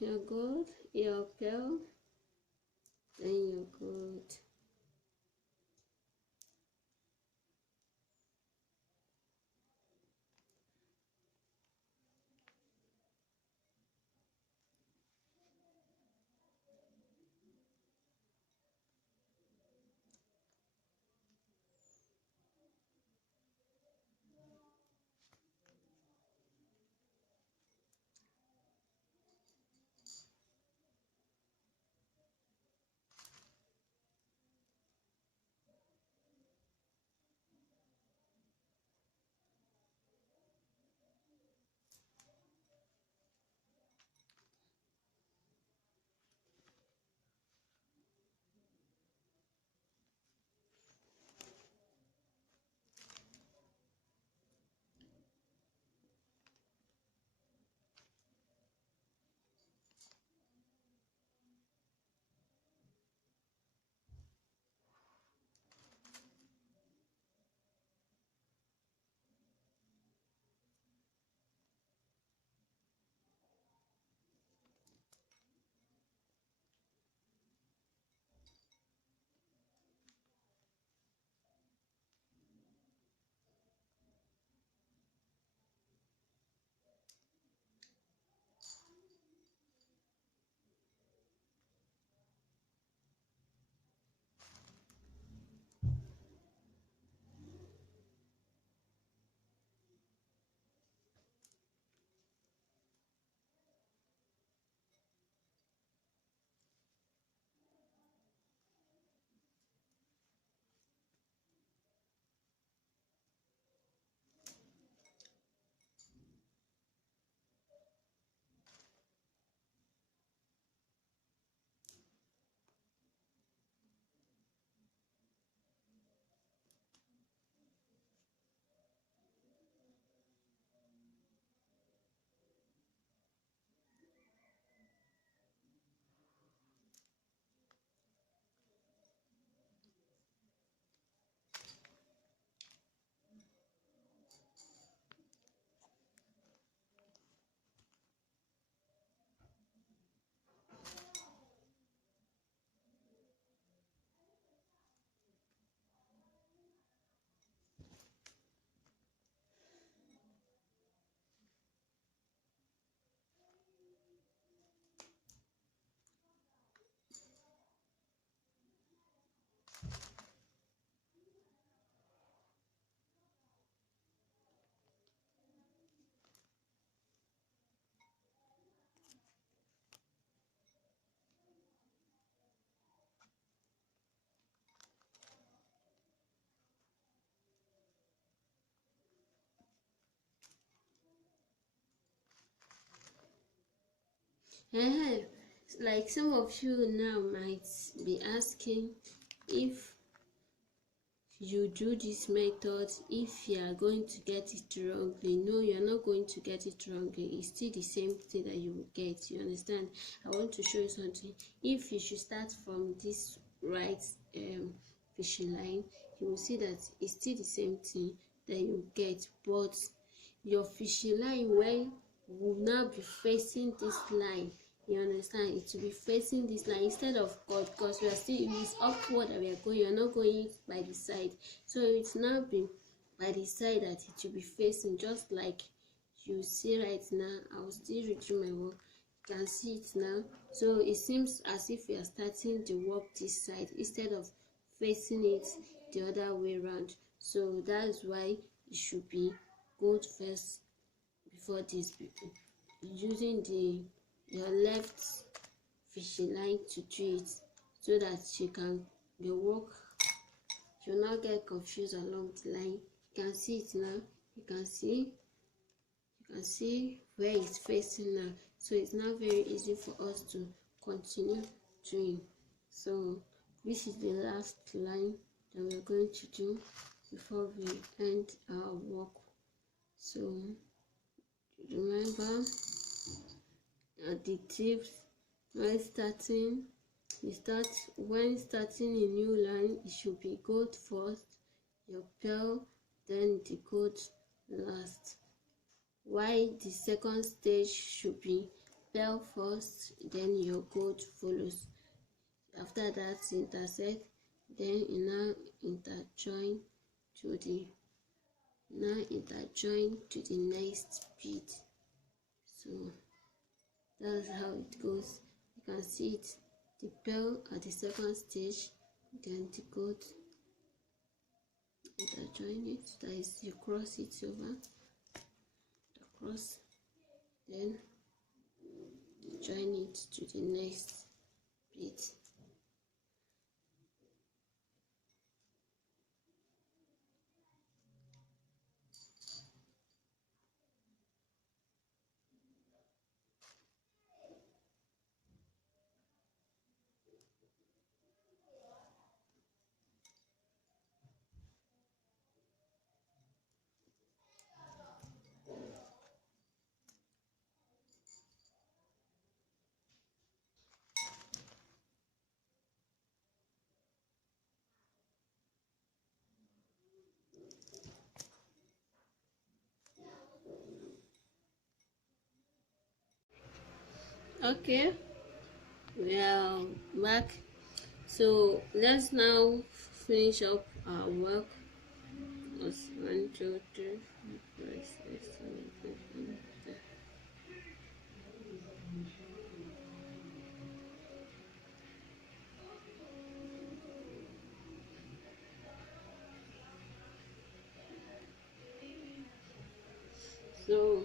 your gold, your pearl, then your gold. Like some of you now might be asking, if you do this method, if you are going to get it wrongly. No, you're not going to get it wrongly. It's still the same thing that you will get. You understand? I want to show you something. If you should start from this right fishing line, you will see that it's still the same thing that you get, but your fishing line will now be facing this line. You understand? It will be facing this line instead of cut, because we are still, it's upward that we are going. You're not going by the side, so it's now be by the side that it will be facing, just like you see right now. I will still redo my work. You can see it now. So it seems as if we are starting the work this side instead of facing it the other way around. So that's why it should be gold first before this, using your left fishing line to do it, so that you can the work, you'll not get confused along the line. You can see it now. You can see where it's facing now. So it's now very easy for us to continue doing. So this is the last line that we're going to do before we end our work. So remember the tips when starting. When starting a new line, it should be gold first, your pearl, then the gold last. Why the second stage should be pearl first, then your gold follows. After that, intersect, then you now interjoin to the next bead. So that's how it goes. You can see it, the pearl at the second stage, then the gold, interjoin it, that is, you cross it over, across, then join it to the next bead. Okay, we are back. So let's now finish up our work. That's 1, 2, 3, 4, 5, 6, 7, 8, 9, 10. So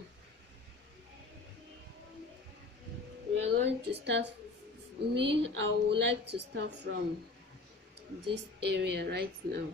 we are going to start. I would like to start from this area right now.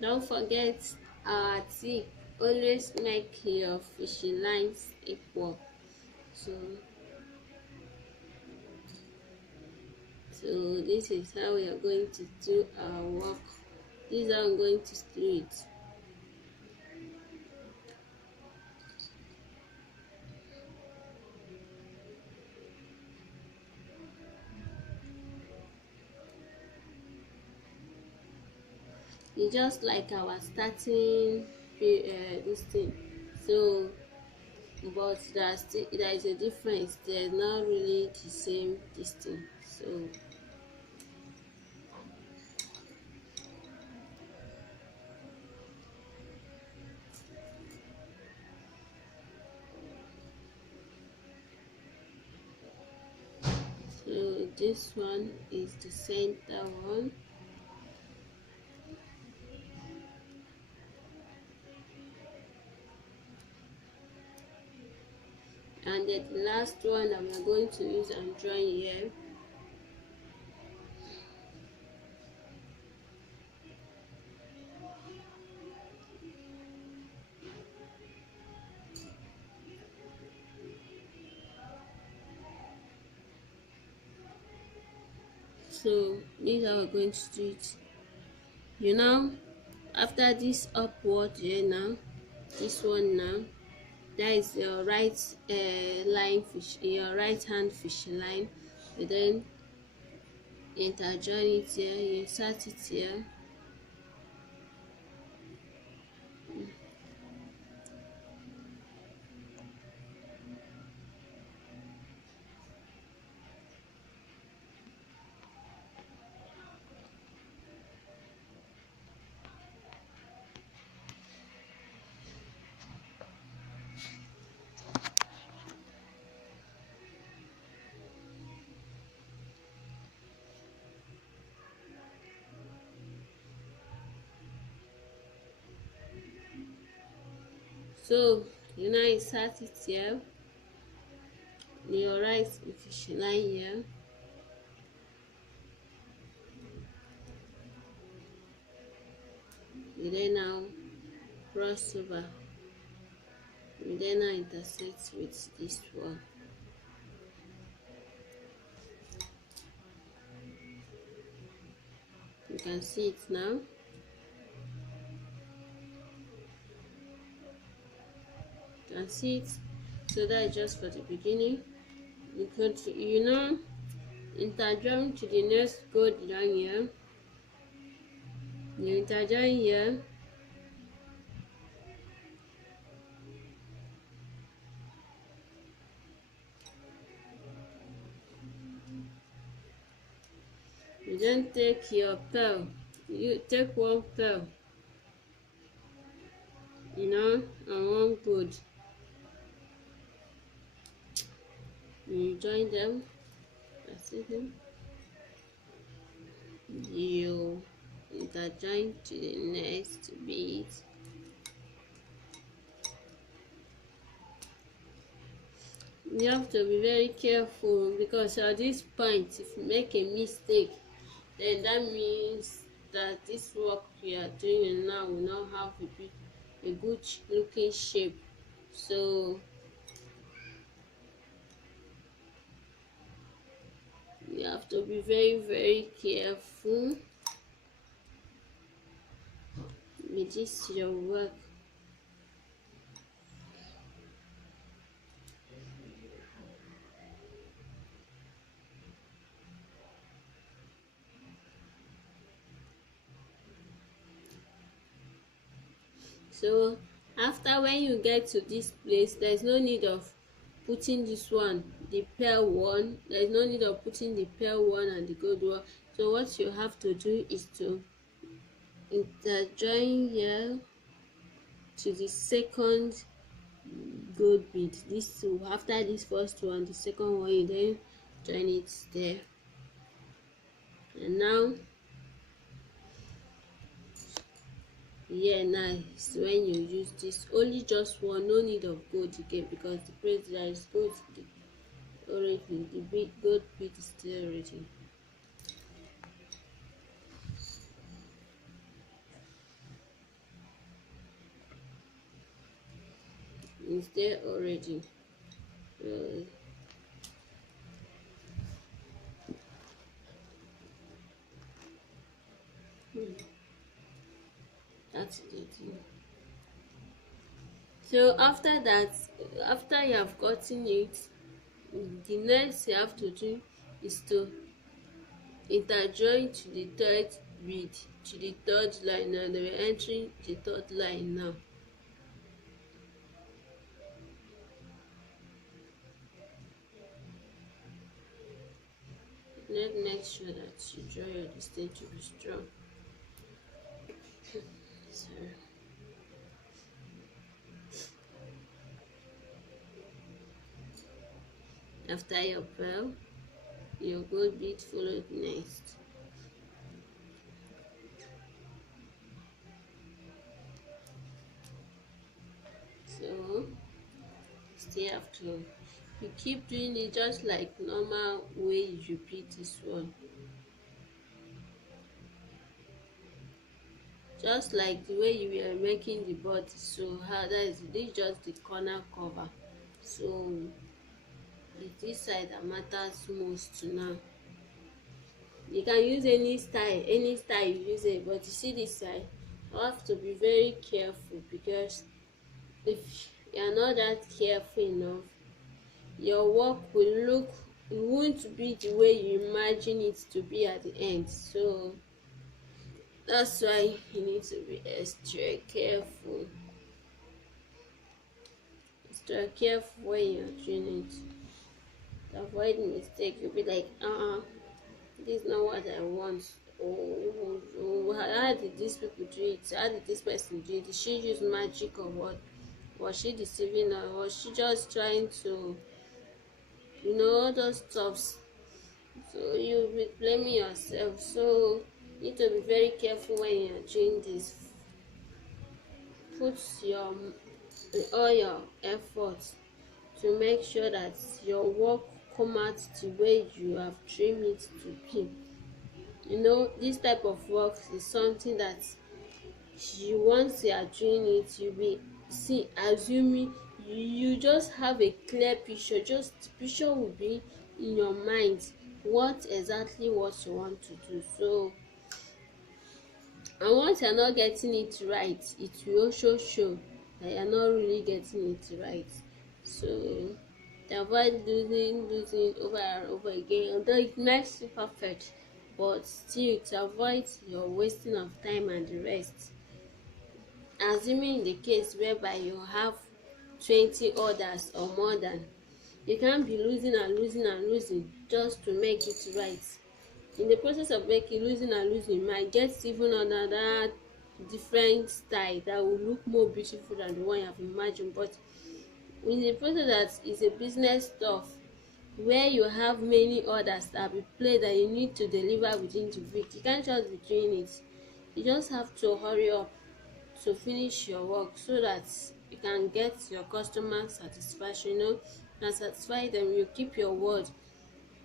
Don't forget our tip, always make your fishing lines equal. So this is how we are going to do our work. This is how I'm going to do it. It's just like our starting this thing. So but there is a difference. They're not really the same this thing. So this one is the center one, and then the last one that we are going to use and join here. So this is how we're going to do it. You know, after this upward here now, this one now, that is your right your right hand fishing line. You then interjoin it here, you insert it here. So you now insert it here, your right fishing line here. You then now cross over, we then now intersect with this one. You can see it now. You can see it. So that is just for the beginning. You could, interjoin to the next gold line here. You interjoin here. You then take your pearl. You take one pearl, and one gold. You join them. That's it. You interjoin to the next bead. You have to be very careful, because at this point, if you make a mistake, then that means that this work you are doing now will not have a good looking shape. So you have to be very, very careful with this your work. So after, when you get to this place, there's no need of putting this one, the pearl one. There's no need of putting the pearl one and the gold one. So what you have to do is to interjoin here to the second gold bead. This two, after this first one, the second one, you then join it there. And now now is when you use this, only just one, no need of gold again, because the place there is gold already, the big gold bead is still already. It's there already. That's it. So after that, after you have gotten it, the next you have to do is to interjoin to the third bead, to the third line. Now they were entering the third line now. Let's make sure that you draw your distance to be strong. Sorry. After your pearl, your gold bead followed next. So still have to, you keep doing it just like normal way you repeat this one, just like the way you were making the body. So how that is, this is just the corner cover. So it's this side that matters most now. You can use any style you use it, but you see this side, you have to be very careful, because if you are not that careful enough, your work it won't be the way you imagine it to be at the end. So that's why you need to be extra careful when you're doing it, to avoid mistake. You'll be like, this is not what I want. How did these people do it? How did this person do it? Did she use magic or what? Was she deceiving, or was she just trying to, all those stuffs? So you'll be blaming yourself. So you need to be very careful when you're doing this. Put all your efforts to make sure that your work come out the way you have dreamed it to be. This type of work is something that once you are doing it, you be see assuming you just have a clear picture, just the picture will be in your mind what exactly what you want to do. So and once you're not getting it right, it will also show that you're not really getting it right. So to avoid losing over and over again, although it makes you perfect, but still to avoid your wasting of time and the rest, assuming in the case whereby you have 20 orders or more than, you can't be losing and losing and losing just to make it right. In the process of making losing and losing, you might get even another different style that will look more beautiful than the one you have imagined. But in the process that is a business stuff where you have many orders that be played that you need to deliver within the week, you can't just be doing it. You just have to hurry up to finish your work so that you can get your customer satisfaction, and satisfy them. You keep your word.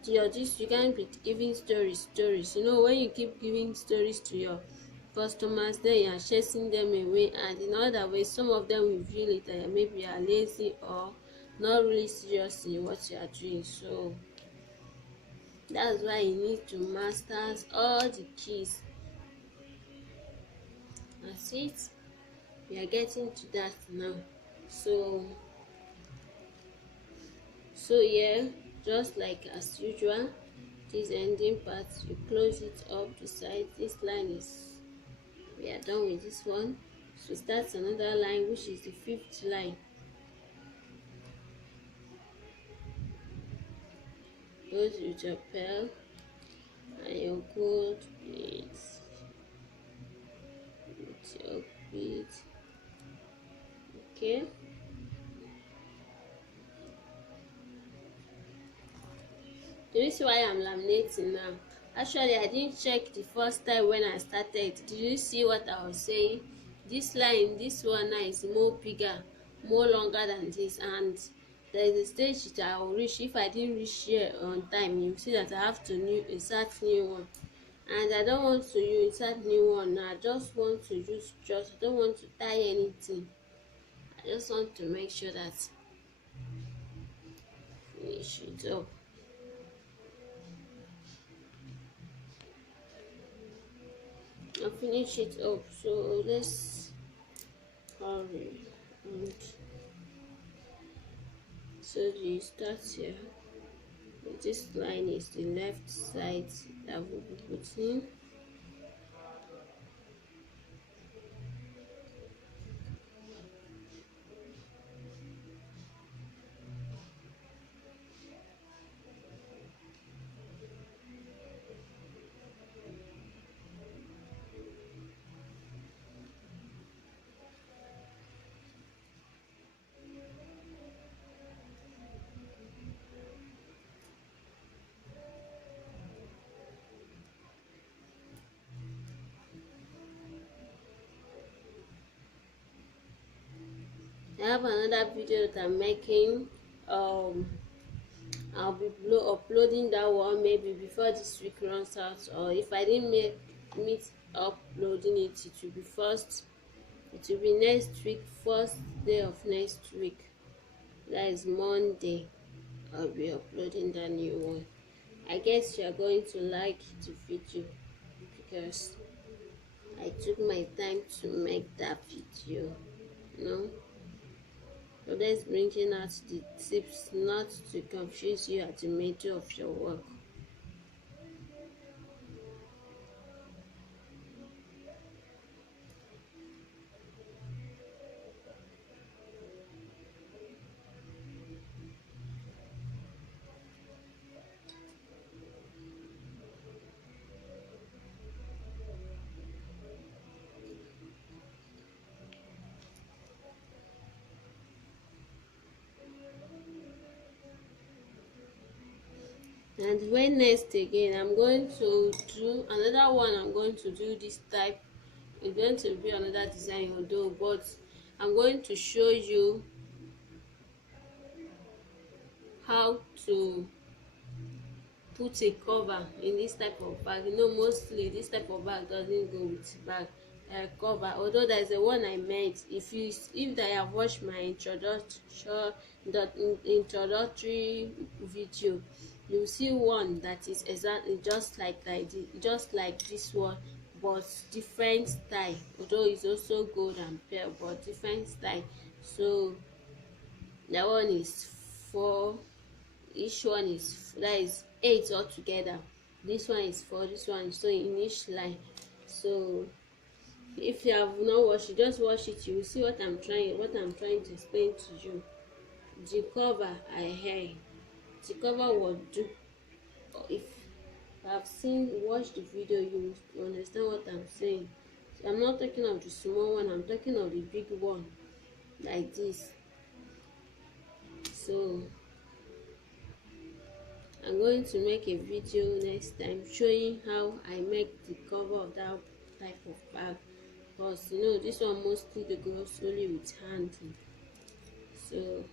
You can't be giving stories. When you keep giving stories to your customers, then you are chasing them away, and in other ways some of them will feel it that maybe you are lazy or not really serious in what you are doing. So that's why you need to master all the keys. That's it. We are getting to that now. So yeah, just like as usual, this ending part, you close it up the side. This line is, we are done with this one. So start another line, which is the fifth line. Close with your pearl and your gold beads, with your beads. Okay, the reason why I'm laminating now, actually I didn't check the first time when I started. Did you see what I was saying? This line, this one now is more bigger, more longer than this, and there is a stage that I will reach. If I didn't reach here on time, you see that I have to insert new one, and I don't want to insert new one now. I just want to use just, I don't want to tie anything. I just want to make sure that finish it up. I'll finish it up. So let's hurry. And so you start here. This line is the left side that we'll be putting. I have another video that I'm making. I'll be uploading that one maybe before this week runs out, or if I didn't meet uploading it, it will be next week, first day of next week. That is Monday. I'll be uploading that new one. I guess you are going to like the video because I took my time to make that video. So let's bring out the tips not to confuse you at the middle of your work. And when next again, I'm going to do another one. I'm going to do this type. It's going to be another design, although, but I'm going to show you how to put a cover in this type of bag. Mostly this type of bag doesn't go with bag. cover, although there's a one I made. If I have watched my introductory video, you see one that is exactly just like this one, but different style, although it's also gold and pearl, but different style. So that one is 4, each one is, that is 8 altogether. This one is 4, this one is, so in each line. So if you have not watched it, just watch it, you will see what I'm trying to explain to you. The cover the cover will do. If you have watched the video, you will understand what I'm saying. So I'm not talking of the small one, I'm talking of the big one, like this. So I'm going to make a video next time showing how I make the cover of that type of bag, because this one mostly they go solely with hand. So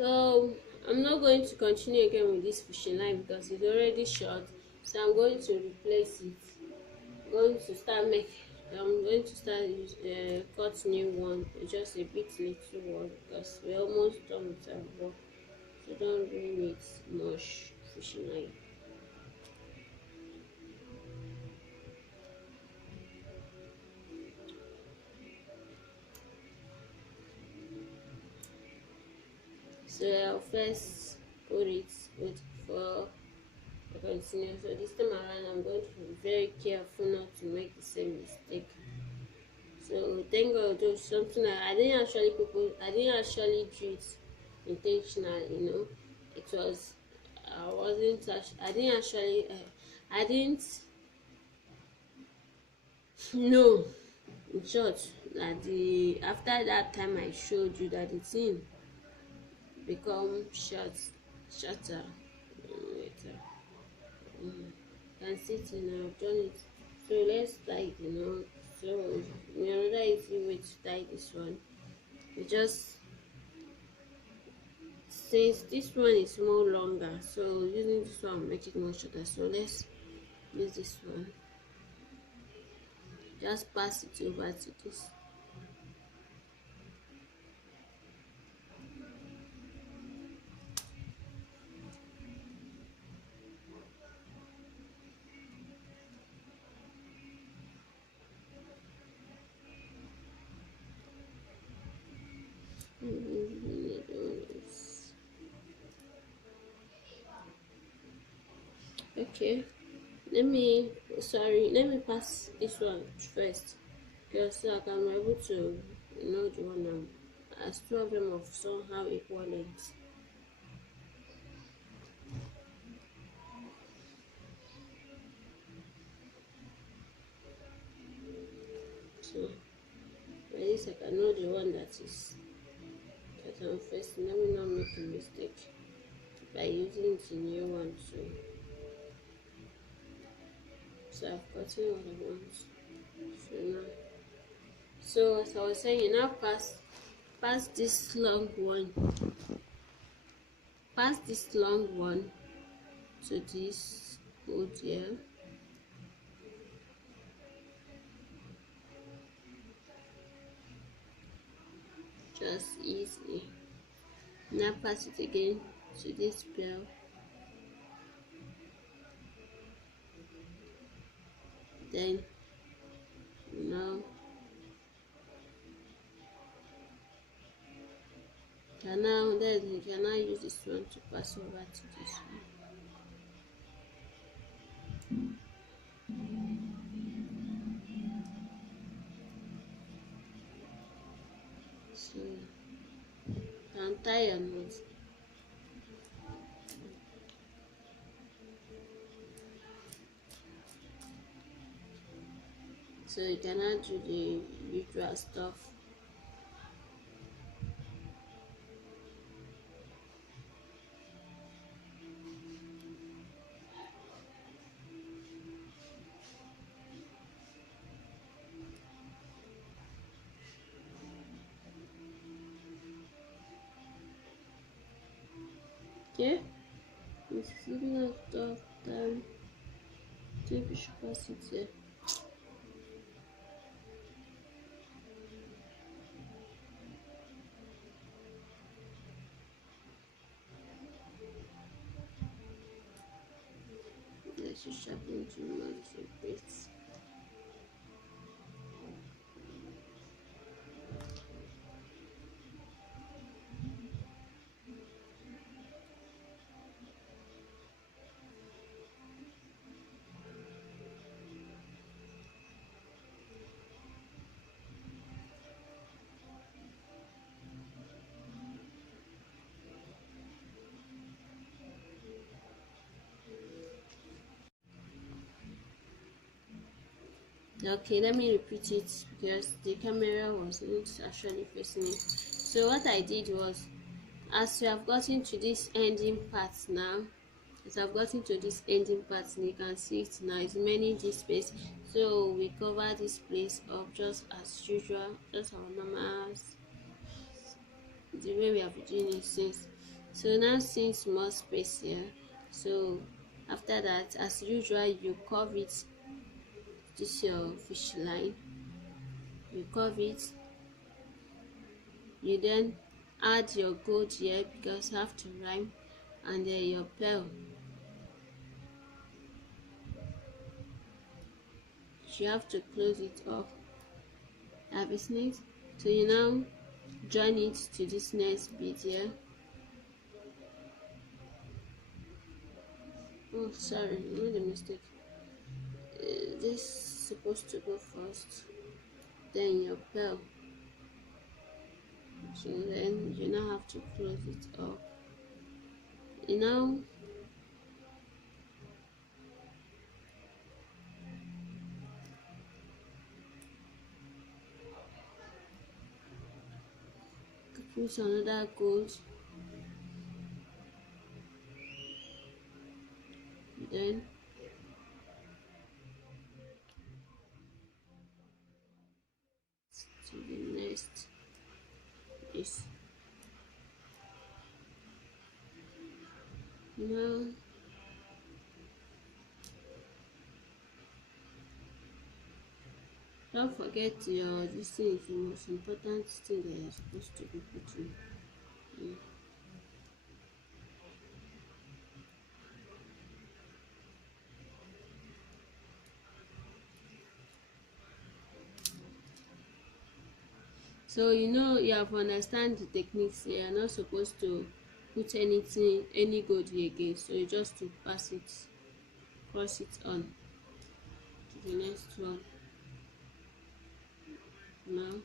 So I'm not going to continue again with this fishing line because it's already short. So I'm going to replace it. I'm going to start cut new one, just a bit little one, because we're almost done with our work. So don't really need much fishing line. So I'll first put it before I continue. So this time around I'm going to be very careful not to make the same mistake. So thank God, it was something I didn't actually do it intentionally. It was, I didn't actually I didn't know, in short, that the after that time I showed you that the thing become shorter. Wait, can see it now, I've done it. So let's tie it. So another easy way to tie this one, we just, since this one is more longer, so using this one will make it more shorter. So let's use this one, just pass it over to this. Okay, let me pass this one first, because so I can be able to know the one as two of them of somehow equal length. So at least I can know the one that I'm first. Let me not make a mistake by using the new one too. So I've gotten what I want. So as I was saying, you now pass this long one to this code here. Just easily. Now pass it again to this bell. Then now you can now use this one to pass over to this one. So and tie your knot. So you cannot do the usual stuff. Okay, it's sitting at top time. Maybe we should pass it here. Let's just sharpen to multiple bits. Okay, let me repeat it because the camera wasn't actually facing it. So what I did was, as we have gotten to this ending part now, you can see it now. It's many this space, so we cover this place up just as usual, just our normal, the way we have been doing it since. So now since more space here, so after that, as usual, you curve it. This is your fish line. You curve it. You then add your gold here because you have to rhyme, and then your pearl. You have to close it up. Have you seen it? So you now join it to this next bead here. Oh, sorry, I made a mistake. This is supposed to go first, then your pearl. So then you now have to close it up. You now put another gold, then to the next is now don't forget your, this thing is the most important thing that you're supposed to be putting. So you have understand the techniques. You are not supposed to put any gold here again. So you just to pass it, cross it on to the next one. Now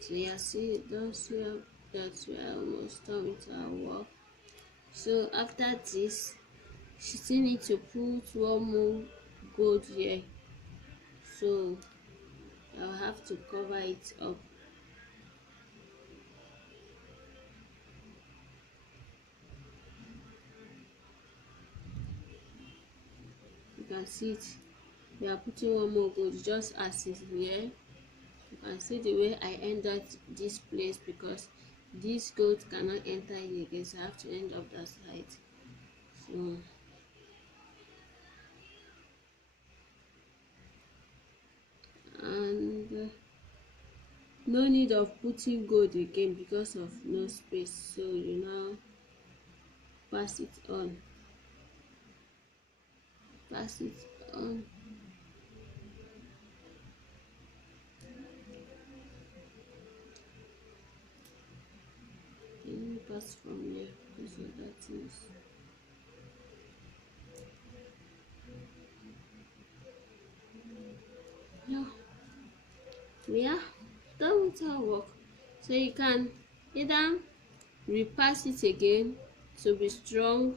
so you see those here, that we are almost done with our work. So after this, you still need to put one more gold here, so I'll have to cover it up. You can see it. We are putting one more gold just as is here. You can see the way I ended this place because this gold cannot enter here again, so I have to end up that side. So and no need of putting gold again because of no space, so you now pass it on, pass it on. pass from here. This is what that is. Yeah, we are done with our work. So you can either repass it again to be strong,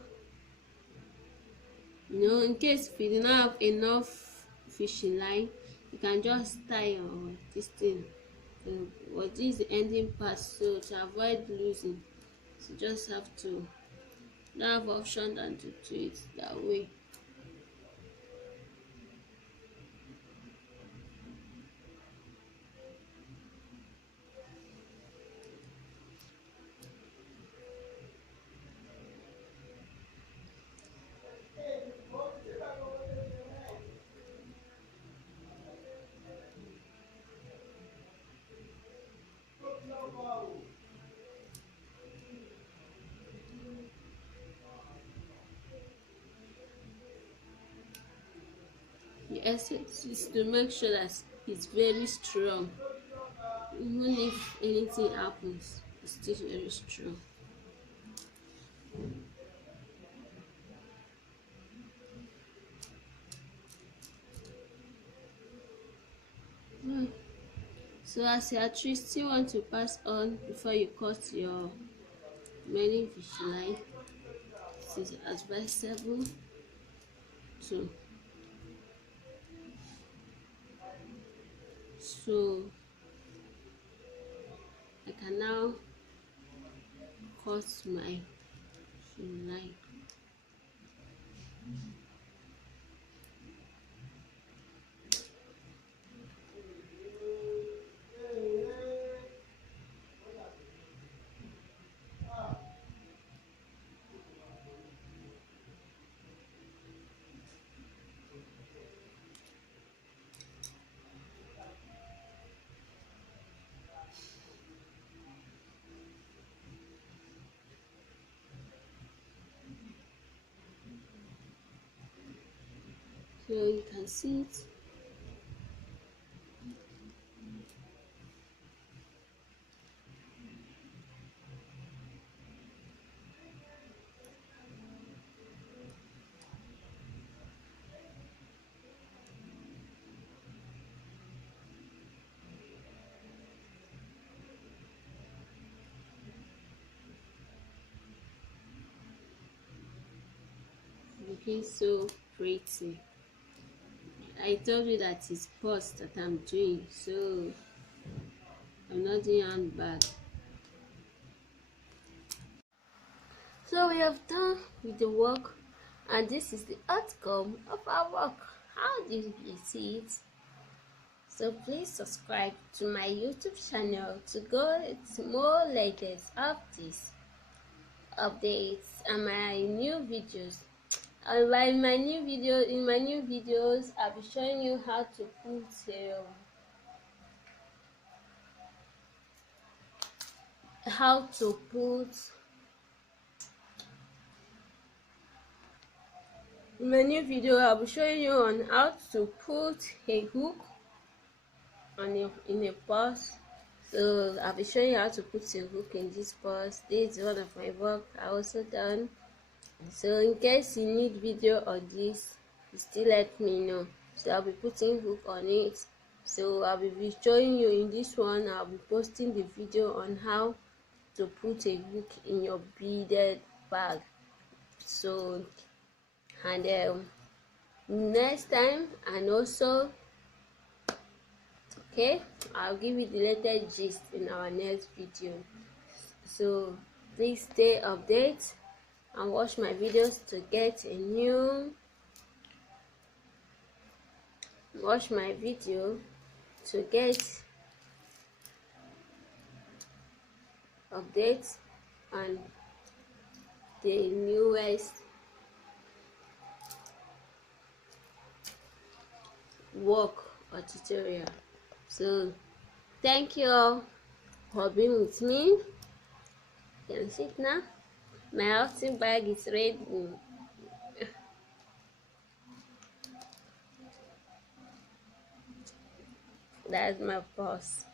in case if you do not have enough fishing line, you can just tie your this thing. But this is the ending part, so to avoid losing, you just have to don't have option than to do it that way. The essence is to make sure that it's very strong. Even if anything happens, it's still very strong. So as you still want to pass on before you cut your remaining fish line, it is advisable to. So I can now cut my fish line. So you can see it. Looking so pretty. I told you that it's purse that I'm doing, so I'm not doing handbag. So we have done with the work, and this is the outcome of our work. How did you see it? So please subscribe to my YouTube channel to get more latest updates and my new videos. And in my new videos, I'll be showing you how to put in my new video I'll be showing you on how to put a hook in a purse. So I'll be showing you how to put a hook in this purse. This is one of my work I also done. So in case you need video on this, you still let me know. So I'll be putting hook on it. So I'll be showing you in this one. I'll be posting the video on how to put a hook in your beaded bag. So and next time, and also okay, I'll give you the latest gist in our next video. So please stay updated and watch my videos to get a new watch my video to get updates and the newest work or tutorial. So thank you all for being with me. You can see it now. My outing bag is ready. That's my purse.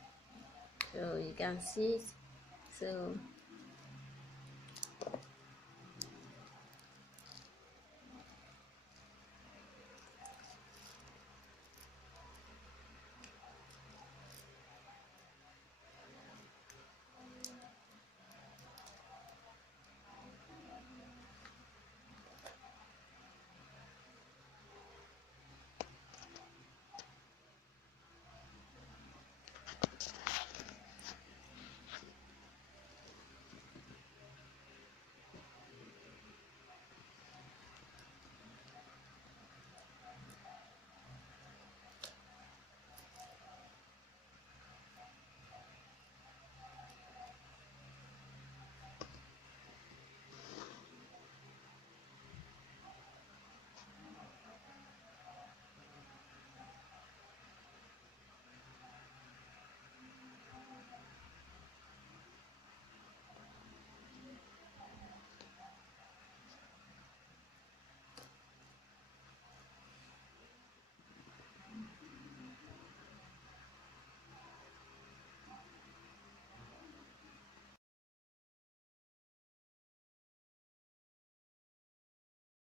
So you can see it. So